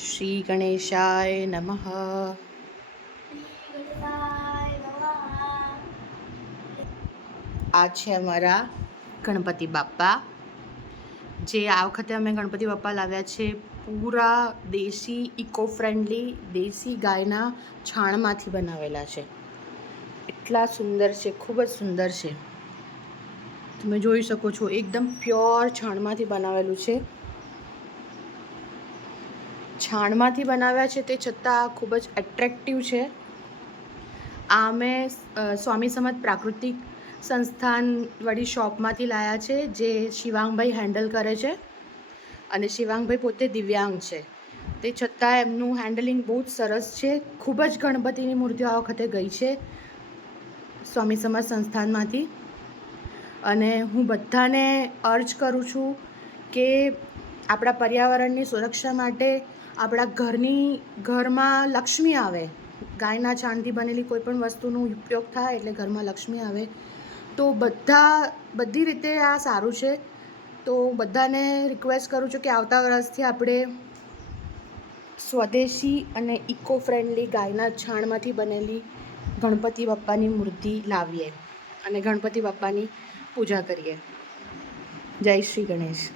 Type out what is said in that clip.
શ્રી ગણેશાય નમઃ. આ છે અમારા ગણપતિ બાપ્પા, જે આ વખતે અમે ગણપતિ બાપ્પા લાવ્યા છે પૂરા દેશી ઇકો ફ્રેન્ડલી દેશી ગાયના છાણમાંથી બનાવેલા છે. એટલા સુંદર છે, ખૂબ જ સુંદર છે. તમે જોઈ શકો છો, એકદમ પ્યોર છાણમાંથી બનાવેલું છે. છાણમાંથી બનાવ્યા છે તે છતાં ખૂબ જ એટ્રેક્ટિવ છે. આ અમે સ્વામી સમર્થ પ્રાકૃતિક સંસ્થાનવાળી શોપમાંથી લાવ્યા છે, જે શિવાંગભાઈ હેન્ડલ કરે છે. અને શિવાંગભાઈ પોતે દિવ્યાંગ છે, તે છતાં એમનું હેન્ડલિંગ બહુ જ સરસ છે. ખૂબ જ ગણપતિની મૂર્તિઓ આ વખતે ગઈ છે સ્વામી સમર્થ સંસ્થાનમાંથી. અને હું બધાને અર્જ કરું છું કે આપણા પર્યાવરણની સુરક્ષા માટે આપણા ઘરમાં લક્ષ્મી આવે. ગાયના છાણથી બનેલી કોઈ પણ વસ્તુનો ઉપયોગ થાય એટલે ઘરમાં લક્ષ્મી આવે. તો બધી રીતે આ સારું છે. તો બધાને રિક્વેસ્ટ કરું છું કે આવતા વર્ષથી આપણે સ્વદેશી અને ઇકો ફ્રેન્ડલી ગાયના છાણમાંથી બનેલી ગણપતિ બાપ્પાની મૂર્તિ લાવીએ અને ગણપતિ બાપ્પાની પૂજા કરીએ. જય શ્રી ગણેશ.